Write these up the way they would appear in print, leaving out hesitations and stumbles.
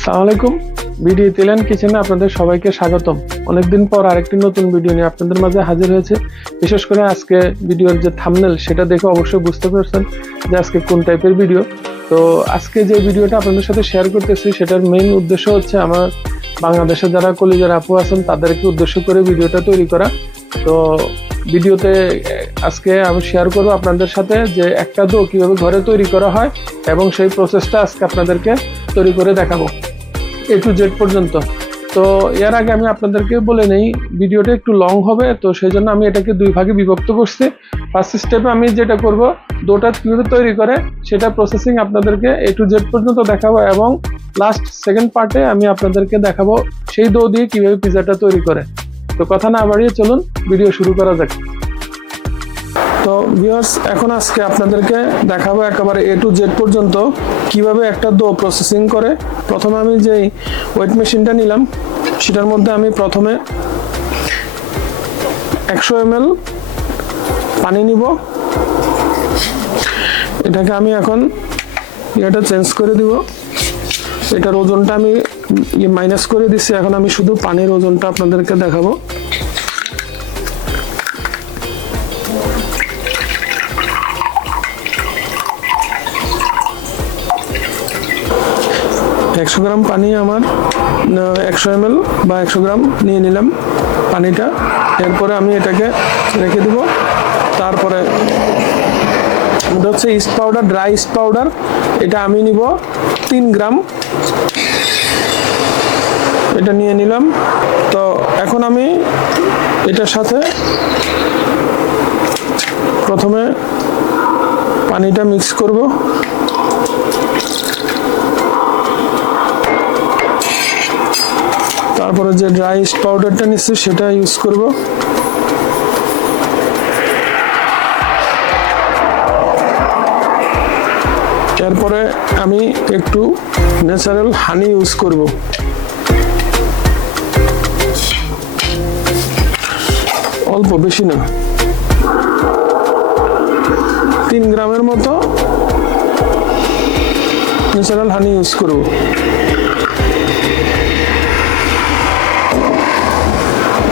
আসসালামু আলাইকুম। Video Italian কিচেনে আপনাদের সবাইকে স্বাগতম। অনেকদিন পর আরেকটি নতুন ভিডিও নিয়ে আপনাদের মাঝে হাজির হয়েছে। বিশেষ করে আজকে ভিডিওর যে থাম্বনেল সেটা দেখে অবশ্যই বুঝতে পারছেন যে আজকে কোন টাইপের ভিডিও। তো আজকে যে ভিডিওটা আপনাদের সাথে শেয়ার করতেছি সেটার মেইন উদ্দেশ্য হচ্ছে আমার বাংলাদেশে যারা কলিজার আপু আছেন তাদেরকে উদ্দেশ্য করে ভিডিওটা তৈরি করা। তো ভিডিওতে আজকে আমি শেয়ার করব আপনাদের সাথে যে একটা ডো কিভাবে ঘরে তৈরি করা হয় এবং সেই প্রসেসটা আজকে আপনাদেরকে তৈরি করে দেখাবো A to Z পর্যন্ত। তো এর আগে আমি আপনাদেরকে বলে নেই ভিডিওটা একটু লং হবে, তো সেই জন্য আমি এটাকে দুই ভাগে বিভক্ত করছি। ফার্স্ট স্টেপে আমি যেটা করব ডোটা কিভাবে তৈরি করে সেটা প্রসেসিং আপনাদেরকে A to Z পর্যন্ত দেখাবো, এবং লাস্ট সেকেন্ড পার্টে আমি আপনাদেরকে দেখাবো সেই ডো দিয়ে কিভাবে পিজাটা তৈরি করে। তো কথা না বাড়িয়ে চলুন ভিডিও শুরু করা যাক। তো ভিউয়ার্স, এখন আজকে আপনাদেরকে দেখাবো একেবারে A to Z পর্যন্ত কিভাবে একটা ডো প্রসেসিং করে। প্রথমে আমি যেই ওয়েট মেশিনটা নিলাম সেটার মধ্যে আমি প্রথমে 100 ml পানি নিব। এটাকে আমি এখন এটা চেঞ্জ করে দিব। এটার ওজনটা আমি মাইনাস করে দিচ্ছি। এখন আমি শুধু পানির ওজনটা আপনাদেরকে দেখাবো। একশো গ্রাম পানি আমার 100 ml বা 100 গ্রাম নিয়ে নিলাম পানিটা। এরপরে আমি এটাকে রেখে দিব। তারপরে এটা হচ্ছে east powder, dry east powder. এটা আমি নিব 3 গ্রাম, এটা নিয়ে নিলাম। তো এখন আমি এটার সাথে প্রথমে পানিটা মিক্স করব। তারপরে যে ড্রাই ইস্ট পাউডারটা নিচ্ছি সেটা ইউজ করব। এরপরে আমি একটু ন্যাচারাল হানি ইউজ করব। অল্প, বেশি না, 3 গ্রামের মতো ন্যাচারাল হানি ইউজ করব।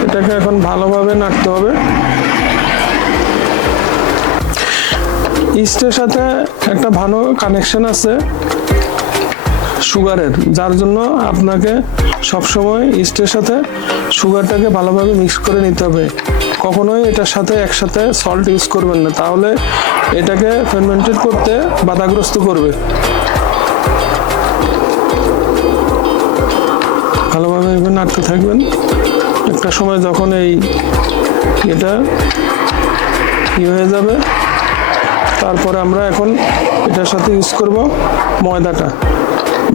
এটাকে এখন ভালোভাবে নাড়তে হবে। ইস্টের সাথে একটা ভালো কানেকশন আছে সুগারের, যার জন্য আপনাকে সবসময় ইস্টের সাথে সুগারটাকে ভালোভাবে মিক্স করে নিতে হবে। কখনোই এটার সাথে একসাথে সল্ট ইউজ করবেন না, তাহলে এটাকে ফার্মেন্টেড করতে বাধাগ্রস্ত করবে। ভালোভাবে এভাবে নাড়তে থাকবেন। একটা সময় যখন এটা হয়ে যাবে, তারপরে আমরা এখন এটার সাথে ইউজ করব ময়দাটা।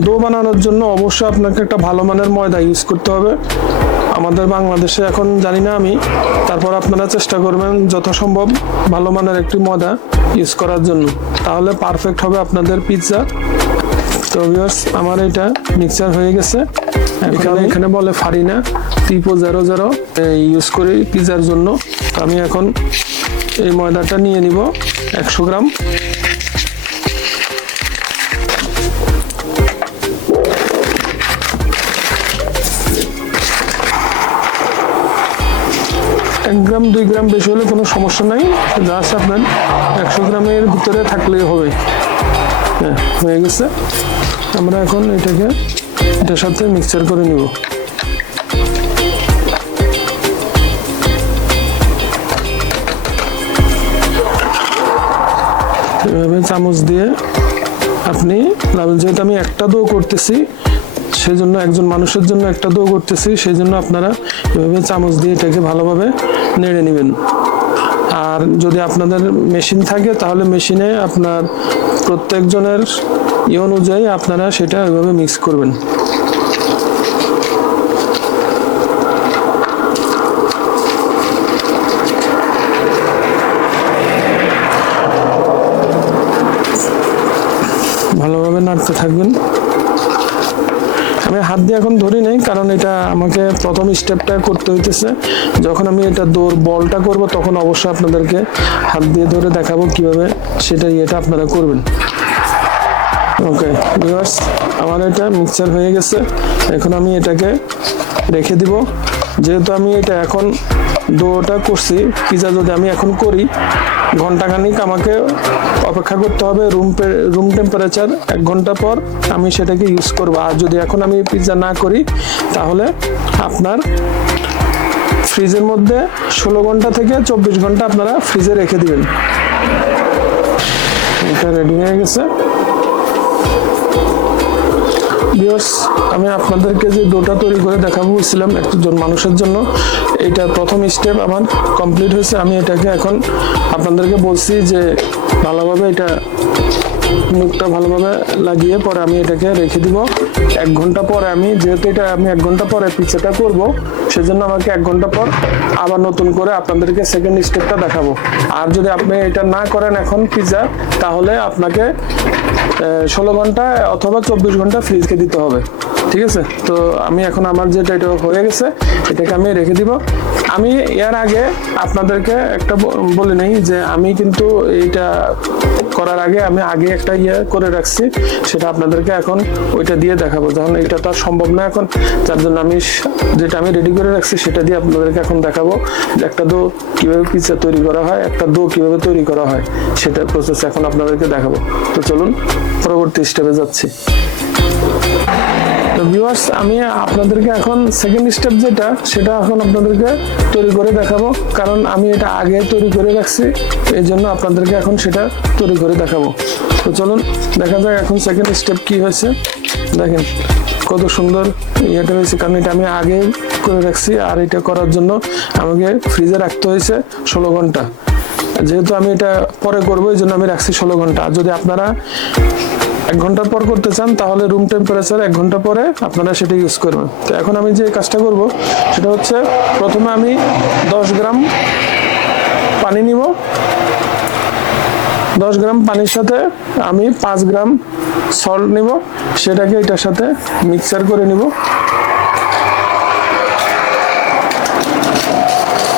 ডো বানানোর জন্য অবশ্যই আপনাকে একটা ভালো মানের ময়দা ইউজ করতে হবে। আমাদের বাংলাদেশে এখন জানি না আমি, তারপর আপনারা চেষ্টা করবেন যথাসম্ভব ভালো মানের একটি ময়দা ইউজ করার জন্য, তাহলে পারফেক্ট হবে আপনাদের পিৎজা। তো ভিউয়ার্স, আমার এটা মিক্সচার হয়ে গেছে। এখানে বলে ফারিনা টিপো 00 ইউজ করি পিৎজার জন্য। তো আমি এখন এই ময়দাটা নিয়ে নিব 100 গ্রাম। এক গ্রাম 2 গ্রাম বেশি হলে কোনো সমস্যা নাই, জাস্ট আপনার 100 গ্রামের ভিতরে থাকলেই হবে। হ্যাঁ, হয়ে গেছে। আমরা এখন এটার সাথে মিক্সচার করে নিব। এভাবে চামচ দিয়ে আপনি, যেহেতু আমি একটা ডো করতেছি সেই জন্য, একজন মানুষের জন্য একটা ডো করতেছি, সেই জন্য আপনারা এভাবে চামচ দিয়ে এটাকে ভালোভাবে নেড়ে নেবেন। আর যদি আপনাদের মেশিন থাকে তাহলে মেশিনে আপনার প্রত্যেকজনের অনুযায়ী আপনারা সেটা ওইভাবে মিক্স করবেন। ভালোভাবে নাড়তে থাকবেন। আমি হাত দিয়ে এখন ধরি নাই, কারণ এটা আমাকে প্রথম স্টেপটা করতে হইতেছে। যখন আমি এটা বলটা করব তখন অবশ্যই আপনাদেরকে হাত দিয়ে ধরে দেখাবো কিভাবে সেটা আপনারা করবেন। ওকে ভিউয়ার্স, আমার এটা মিক্সচার হয়ে গেছে। এখন আমি এটাকে রেখে দিব। যেহেতু আমি এটা এখন ডোটা করছি, পিজা যদি আমি এখন করি ঘন্টাখানিক আমাকে অপেক্ষা করতে হবে। রুম টেম্পারেচার 1 ঘন্টা পর আমি সেটাকে ইউজ করব। আর যদি এখন আমি পিজা না করি তাহলে আপনার ফ্রিজের মধ্যে 16 ঘন্টা থেকে 24 ঘন্টা আপনারা ফ্রিজে রেখে দিবেন। এটা রেডি হয়ে গেছে। ভিউয়ার্স, আমি আপনাদেরকে যে ডোটা তৈরি করে দেখাবো বলছিলাম একজন মানুষের জন্য, এটা প্রথম স্টেপ আমার কমপ্লিট হয়েছে। আমি এটাকে এখন আপনাদেরকে বলছি যে ভালোভাবে এটা মুখটা ভালোভাবে লাগিয়ে পরে আমি এটাকে রেখে দিব। 1 ঘন্টা পরে আমি যেহেতু এটা আমি 1 ঘন্টা পরে পিজাটা করব, সেজন্য আমাকে 1 ঘন্টা পর আবার নতুন করে আপনাদেরকে সেকেন্ড স্টেপটা দেখাবো। আর যদি আপনি এটা না করেন এখন পিজা, তাহলে আপনাকে 16 ঘন্টা অথবা 24 ঘন্টা ফ্রিজকে দিতে হবে। ঠিক আছে? তো আমি এখন আমার যেটা এটা হয়ে গেছে এটাকে আমি রেখে দিব। আমি এর আগে আপনাদেরকে একটা বলে নেই যে আমি কিন্তু এইটা করার আগে আমি একটা করে রাখছি, সেটা আপনাদেরকে এখন ওইটা দিয়ে দেখাবো। যখন এটা তো আর সম্ভব না এখন, যার জন্য আমি যেটা আমি রেডি করে রাখছি সেটা দিয়ে আপনাদেরকে এখন দেখাবো যে একটা ডো কিভাবে পিজা তৈরি করা হয়, একটা ডো কিভাবে তৈরি করা হয় সেটার প্রসেস এখন আপনাদেরকে দেখাবো। তো চলুন পরবর্তী স্টেপে যাচ্ছি। তো ভিউয়ার্স, আমি আপনাদেরকে এখন সেকেন্ড স্টেপ যেটা সেটা এখন আপনাদেরকে তৈরি করে দেখাবো, কারণ আমি এটা আগে তৈরি করে রাখছি, এই জন্য আপনাদেরকে এখন সেটা তৈরি করে দেখাবো। তো চলুন দেখা যাক এখন সেকেন্ড স্টেপ কি হয়েছে। দেখেন কত সুন্দর এটা হয়েছে, কারণ এটা আমি আগে করে রাখছি। আর এটা করার জন্য আমাকে ফ্রিজে রাখতে হয়েছে 16 ঘন্টা। যেহেতু আমি এটা পরে করবো এই জন্য আমি রাখছি 16 ঘন্টা। আর যদি আপনারা 1 ঘন্টা পর করতে চান তাহলে রুম টেম্পারেচার 1 ঘন্টা পরে আপনারা সেটা ইউজ করবেন। তো এখন আমি যে কাজটা করব সেটা হচ্ছে, প্রথমে আমি 10 গ্রাম পানি নিব। 10 গ্রাম পানির সাথে আমি 5 গ্রাম সল্ট নিব, সেটাকে এটার সাথে মিক্সার করে নিব।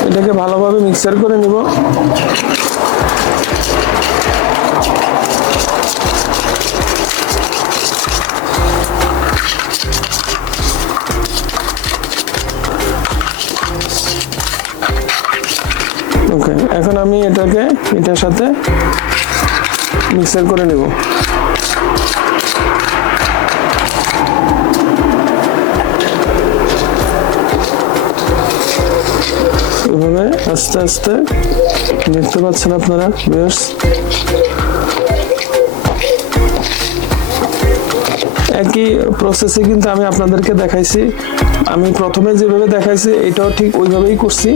এটাকে ভালোভাবে মিক্সার করে নিব। ওকে, এখন আমি এটার সাথে মিক্সার করে নেব। এভাবে আস্তে আস্তে দেখতে পাচ্ছেন আপনারা ভিউয়ার্স। একই প্রসেসে কিন্তু আমি আপনাদেরকে দেখাইছি। আমি প্রথমে যেভাবে দেখাইছি এটাও ঠিক ওইভাবেই করছি,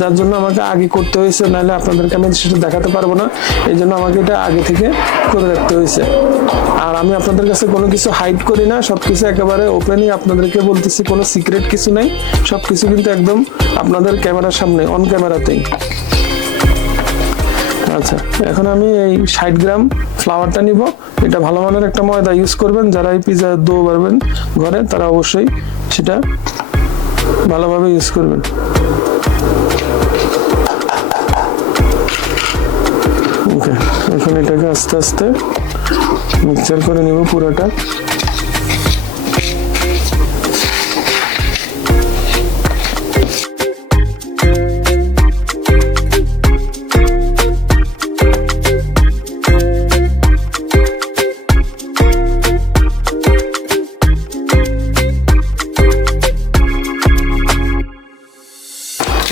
যার জন্য আমাকে আগে করতে হয়েছে, নাহলে আপনাদেরকে আমি সেটা দেখাতে পারবো না। এই জন্য আমাকে এটা আগে থেকে করে রাখতে হয়েছে। আর আমি আপনাদের কাছে কোনো কিছু হাইড করি না, সবকিছু একেবারে ওপেনই আপনাদেরকে বলতেছি, কোনো সিক্রেট কিছু নাই। সবকিছু কিন্তু একদম আপনাদের ক্যামেরার সামনে, অন ক্যামেরাতেই। আচ্ছা, এখন আমি এই 60 গ্রাম ফ্লাওয়ারটা নিব। এটা ভালো মানের একটা ময়দা ইউজ করবেন। যারা এই পিজা ডো বানাবেন ঘরে তারা অবশ্যই সেটা ভালোভাবে ইউজ করবেন। ওকে, এখন এটাকে আস্তে আস্তে মিক্সচার করে নিব পুরোটা।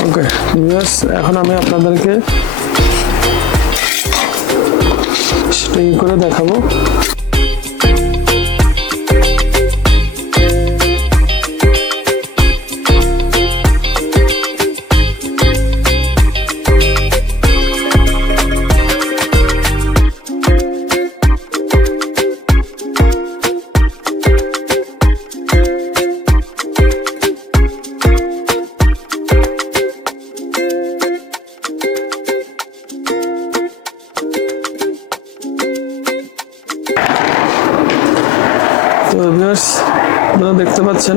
ওকে ভিউয়ার্স, এখন আমি আপনাদেরকে সেটা করে দেখাবো। ভিউয়ার্স আপনারা দেখতে পাচ্ছেন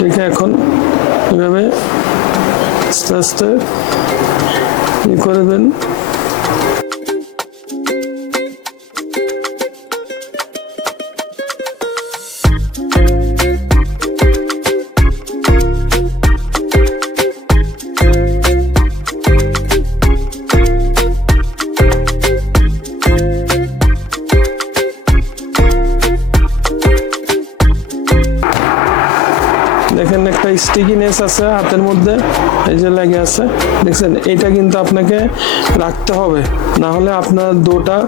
দেখে এখন এভাবে আস্তে আস্তে করে দেন। দেখেন একটা স্টিকিনেস আছে হাতের মধ্যে, এই যে লেগে আছে দেখছেন, এটা কিন্তু আপনাকে রাখতে হবে, না হলে আপনার ডোটা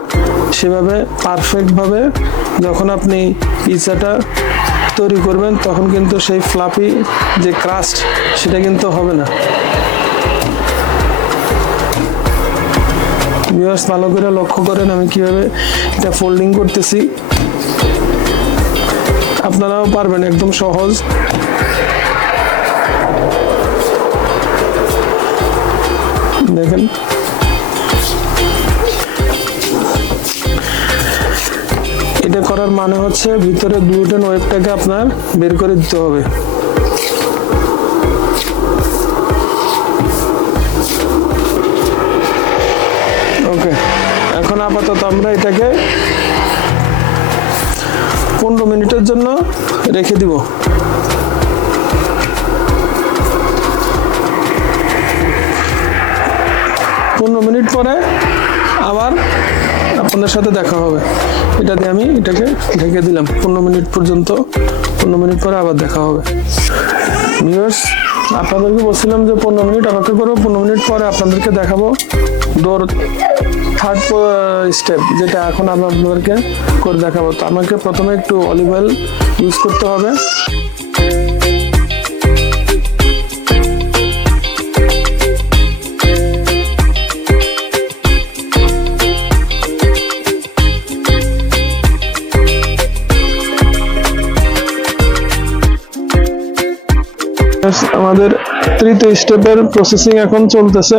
সেভাবে পারফেক্টভাবে যখন আপনি পিৎজাটা তৈরি করবেন তখন কিন্তু সেই ফ্লাফি যে ক্রাস্ট সেটা কিন্তু হবে না। ভিউয়ার্স ভালো করে লক্ষ্য করেন আমি কিভাবে এটা ফোল্ডিং করতেছি, আপনারাও পারবেন, একদম সহজ। দেখেন এটা করার মানে হচ্ছে ভিতরে গ্লুটেন ওয়েবটাকে আপনার বের করে দিতে হবে। ওকে, এখন আপাতত আমরা এটাকে 15 মিনিটের জন্য রেখে দিব। মিনিট পরে আবার আপনাদের সাথে দেখা হবে। এটা দিয়ে আমি এটাকে ঢেকে দিলাম 15 মিনিট পর্যন্ত। 15 মিনিট পরে আবার দেখা হবে। ভিউয়ার্স আপনাদেরকে বলছিলাম যে 15 মিনিট অপেক্ষা করবো, 15 মিনিট পরে আপনাদেরকে দেখাবো ডোর থার্ড স্টেপ, যেটা এখন আমি আপনাদেরকে করে দেখাবো। তো আমাকে প্রথমে একটু অলিভ অয়েল ইউজ করতে হবে। আমাদের তৃতীয় স্টেপের প্রসেসিং এখন চলতেছে।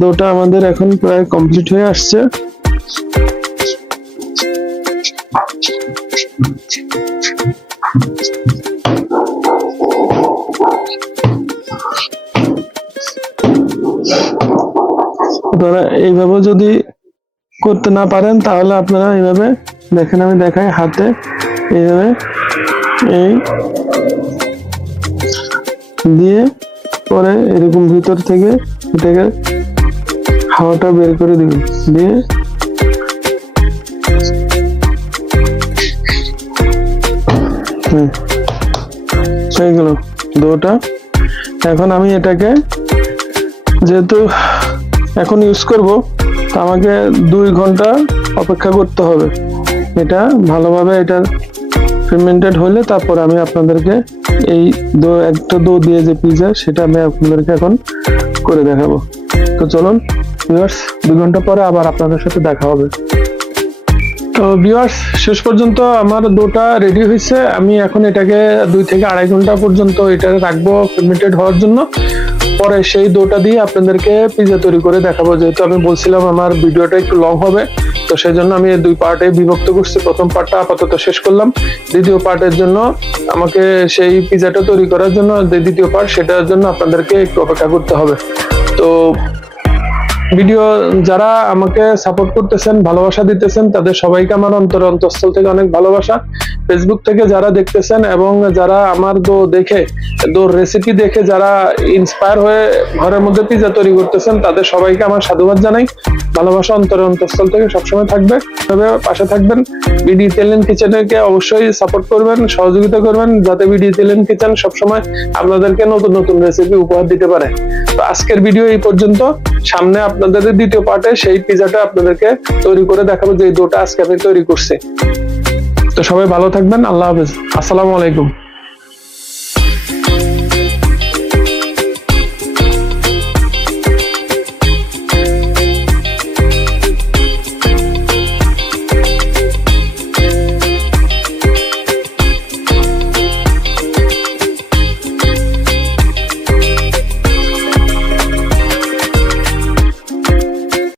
ডোটা আমাদের এখন প্রায় কমপ্লিট হয়ে আসছে। আপনারা এইভাবে যদি করতে না পারেন তাহলে আপনারা এইভাবে দেখেন, আমি দেখাই হাতে এইভাবে এই দিয়ে পরে এরকম ভিতর থেকে এটাকে হাওয়াটা বের করে দিবেন, দিয়ে হয়ে গেল ডোটা। এখন আমি এটাকে যেহেতু এখন ইউজ করব, তো আমাকে 2 ঘন্টা অপেক্ষা করতে হবে। এটা ভালোভাবে এটা ফেরমেন্টেড হলে তারপর আমি আপনাদেরকে এই একটা ডো দিয়ে যে পিৎজা সেটা আমি আপনাদেরকে এখন করে দেখাবো। তো চলুন ভিউয়ার্স, 2 ঘন্টা পরে আবার আপনাদের সাথে দেখা হবে। তো ভিউয়ার্স শেষ পর্যন্ত আমার ডোটা রেডি হয়েছে। আমি এখন এটাকে 2 থেকে 2.5 ঘন্টা পর্যন্ত এটা রাখবো ফেরমেন্টেড হওয়ার জন্য। পরে সেই ডোটা দিয়ে আপনাদেরকে পিৎজা তৈরি করে দেখাবো। যেহেতু আমি বলছিলাম আমার ভিডিওটা একটু লং হবে, তো সেই জন্য আমি 2 পার্টে বিভক্ত করছি। প্রথম পার্টটা আপাতত শেষ করলাম, দ্বিতীয় পার্টের জন্য আমাকে সেই পিৎজাটা তৈরি করার জন্য দ্বিতীয় পার্ট, সেটার জন্য আপনাদেরকে একটু অপেক্ষা করতে হবে। তো ভিডিও যারা আমাকে সাপোর্ট করতেছেন, ভালোবাসা দিতেছেন, তাদের সবাইকে আমার অন্তঃস্থল থেকে অনেক ভালোবাসা। ফেসবুক থেকে যারা দেখতেছেন এবং যারা আমার রেসিপি দেখে যারা ইন্সপায়ার হয়ে ঘরের মধ্যে পিৎজা তৈরি করতেছেন, তাদের সবাইকে আমার সাধুবাদ জানাই। ভালোবাসা অন্তঃস্থল থেকে সবসময় থাকবে, তবে পাশে থাকবেন। বিডি ইতালিয়ান কিচেনকে অবশ্যই সাপোর্ট করবেন, সহযোগিতা করবেন, যাতে বিডি ইতালিয়ান কিচেন সবসময় আপনাদেরকে নতুন নতুন রেসিপি উপহার দিতে পারে। তো আজকের ভিডিও এই পর্যন্ত। সামনে আপনাদের দ্বিতীয় পার্টে সেই পিৎজাটা আপনাদেরকে তৈরি করে দেখাবো, যে ডোটা আজকে আমি তৈরি করছি। তো সবাই ভালো থাকবেন, আল্লাহ হাফেজ, আসসালামু আলাইকুম।